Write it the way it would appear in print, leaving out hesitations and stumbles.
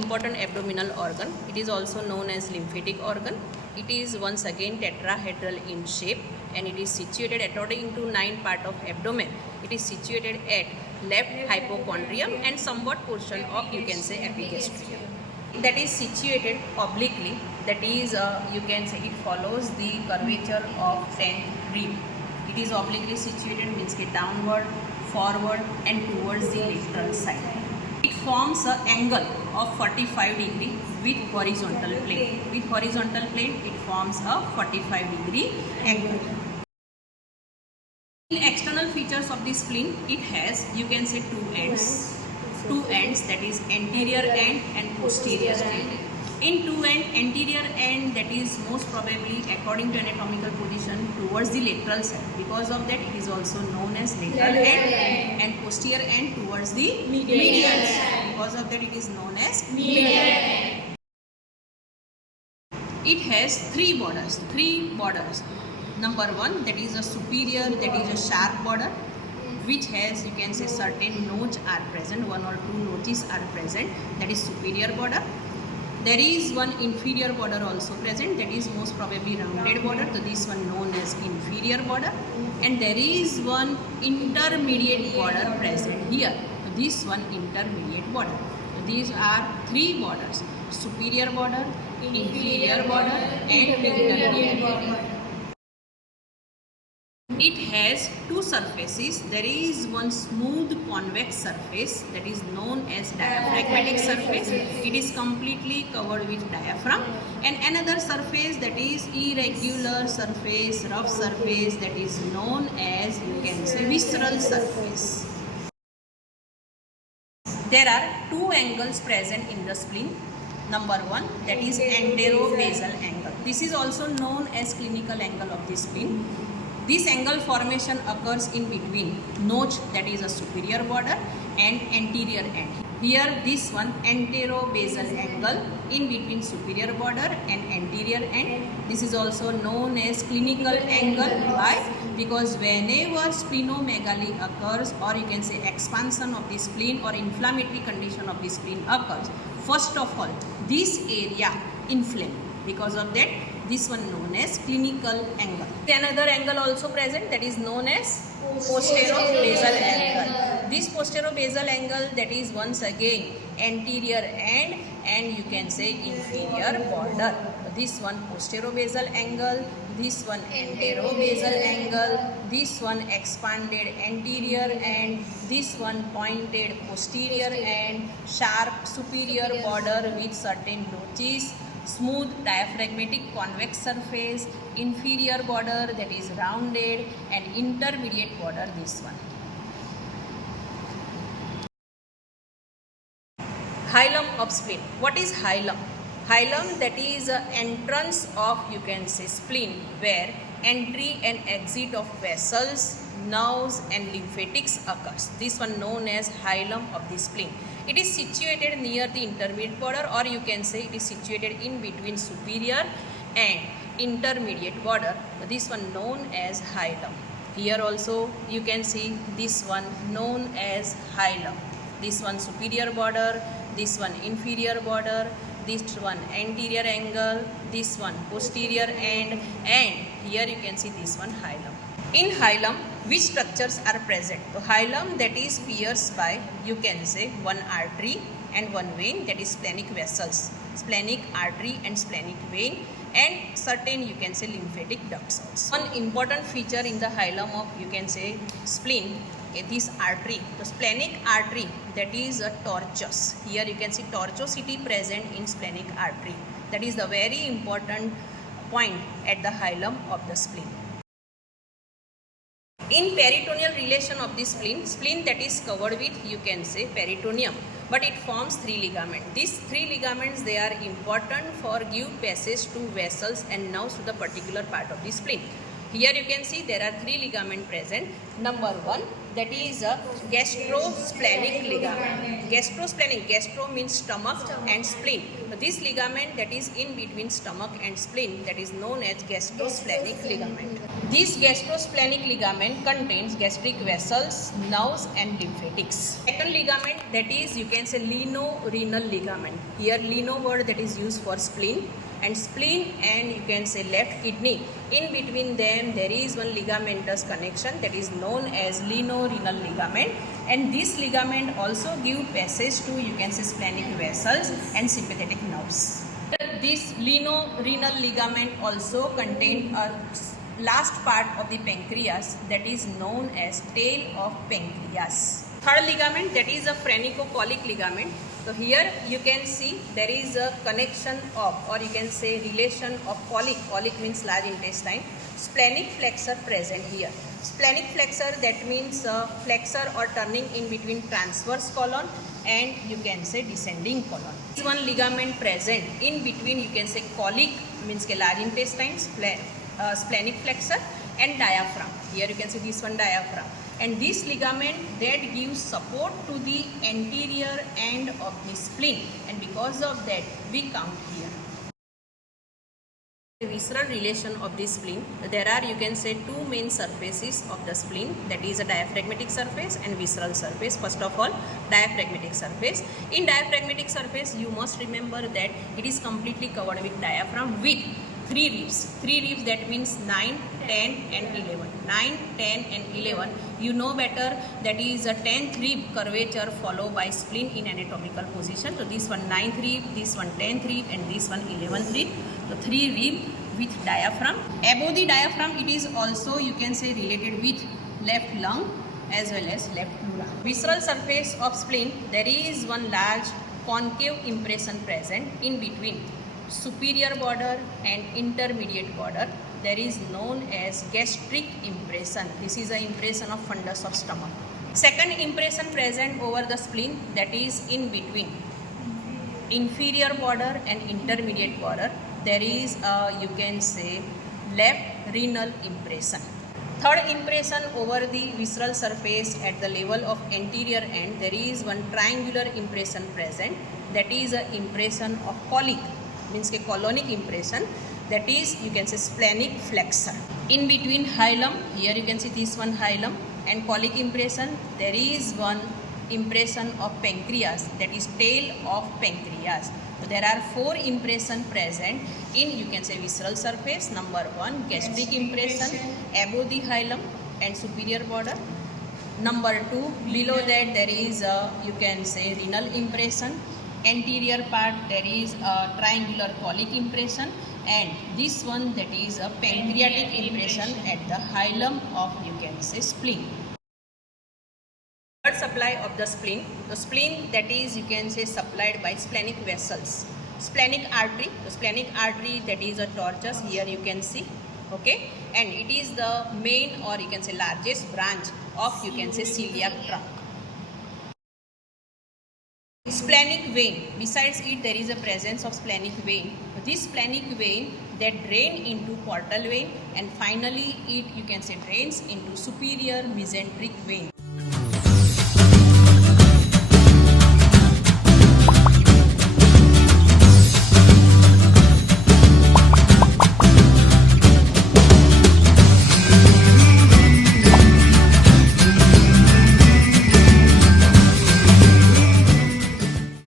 important abdominal organ. It is also known as lymphatic organ. It is once again tetrahedral in shape and it is situated according to 9 part of abdomen. It is situated at left hypochondrium and somewhat portion of you can say epigastrium. That is situated obliquely, that is you can say it follows the curvature of 10th rib. It is obliquely situated, means ke downward, forward and towards the lateral side. It forms an angle of 45 degree with horizontal plane. With horizontal plane it forms a 45 degree angle. In external features of the spleen, it has you can say two ends, that is anterior end and posterior end. In anterior end, that is most probably according to anatomical position towards the lateral side. Because of that it is also known as lateral end, and posterior end towards the medial side. Because of that it is known as medial end. It has three borders. Number one, that is a superior, that is a sharp border, which has you can say certain notches are present, one or two notches are present, that is superior border. There is one inferior border also present, that is most probably rounded border, so this one known as inferior border. And there is one intermediate border present here, so this one intermediate border. So these are three borders: superior border, inferior border and intermediate border. It has two surfaces. There is one smooth convex surface that is known as diaphragmatic surface. It is completely covered with diaphragm, and another surface that is irregular surface, rough surface, that is known as you can say visceral surface. There are two angles present in the spleen. Number one, that is antero-basal angle. This is also known as clinical angle of the spleen. This angle formation occurs in between notch, that is a superior border, and anterior end. Here this one antero-basal angle in between superior border and anterior end. This is also known as clinical angle. Why? Because whenever splenomegaly occurs, or you can say expansion of the spleen or inflammatory condition of the spleen occurs, first of all this area inflamed. Because of that this one known as clinical angle. Another angle also present, that is known as posterior-basal angle. This posterior-basal angle, that is once again anterior end and you can say inferior border. This one posterior-basal angle, this one antero-basal angle, this one expanded anterior end, this one pointed posterior end, sharp superior border with certain notches, smooth diaphragmatic convex surface, inferior border that is rounded, and intermediate border this one. Hilum of spleen. What is hilum? Hilum, that is an entrance of you can say spleen, where entry and exit of vessels, nerves and lymphatics occurs. This one known as hilum of the spleen. It is situated near the intermediate border, or you can say it is situated in between superior and intermediate border. This one known as hilum. Here also you can see this one known as hilum. This one superior border, this one inferior border, this one anterior angle, this one posterior end, and here you can see this one hilum. In hilum, which structures are present? So hilum, that is pierced by you can say one artery and one vein, that is splenic vessels, splenic artery and splenic vein, and certain you can say lymphatic ducts also. One important feature in the hilum of you can say spleen, this artery, the splenic artery, that is a tortuous. Here you can see tortuosity present in splenic artery. That is the very important point at the hilum of the spleen. In peritoneal relation of the spleen that is covered with you can say peritoneum, but it forms three ligaments. These three ligaments, they are important for give passage to vessels and nerves to the particular part of the spleen. Here you can see there are three ligaments present. Number one, that is a gastrosplenic ligament. Gastrosplenic, gastro means stomach and spleen. So this ligament that is in between stomach and spleen, that is known as gastrosplenic ligament. This gastrosplenic ligament contains gastric vessels, nerves and lymphatics. Second ligament, that is you can say lino-renal ligament. Here lino word that is used for spleen, and spleen and you can say left kidney. In between them there is one ligamentous connection that is known as lino-renal ligament, and this ligament also give passage to you can say splenic vessels and sympathetic nerves. This lino-renal ligament also contain a last part of the pancreas that is known as tail of pancreas. Third ligament, that is a phrenicocholic ligament. So here you can see there is a connection of, or you can say relation of colic means large intestine, splenic flexor present here. Splenic flexor, that means flexor or turning in between transverse colon and you can say descending colon. This one ligament present in between you can say colic means large intestine, splenic flexor and diaphragm. Here you can see this one diaphragm. And this ligament that gives support to the anterior end of the spleen, and because of that we count here. The visceral relation of the spleen, there are you can say two main surfaces of the spleen, that is a diaphragmatic surface and visceral surface. First of all, diaphragmatic surface. In diaphragmatic surface you must remember that it is completely covered with diaphragm with three ribs, that means 9, 10 and 11. 9, 10 and 11, you know better, that is a 10th rib curvature followed by spleen in anatomical position. So this one 9th rib, this one 10th rib and this one 11th rib. So 3 rib with diaphragm. Above the diaphragm it is also you can say related with left lung as well as left pleura. Visceral surface of spleen, there is one large concave impression present in between superior border and intermediate border. There is known as gastric impression. This is an impression of fundus of stomach. Second impression present over the spleen, that is in between inferior border and intermediate border. There is a you can say left renal impression. Third impression over the visceral surface at the level of anterior end, there is one triangular impression present, that is an impression of colic means a colonic impression, that is you can say splenic flexor. In between hilum, here you can see this one hilum and colic impression, there is one impression of pancreas, that is tail of pancreas. So there are 4 impressions present in you can say visceral surface. Number 1, gastric impression above the hilum and superior border. Number 2, below that there is a you can say renal impression. Anterior part there is a triangular colic impression, and this one that is a pancreatic impression at the hilum of you can say spleen. Blood supply of the spleen. The spleen that is you can say supplied by splenic vessels. Splenic artery. The splenic artery that is a tortuous, here you can see, okay, and it is the main or you can say largest branch of you can say celiac trunk. Splenic vein. Besides it, there is a presence of splenic vein. This splenic vein that drain into portal vein, and finally it you can say drains into superior mesenteric vein.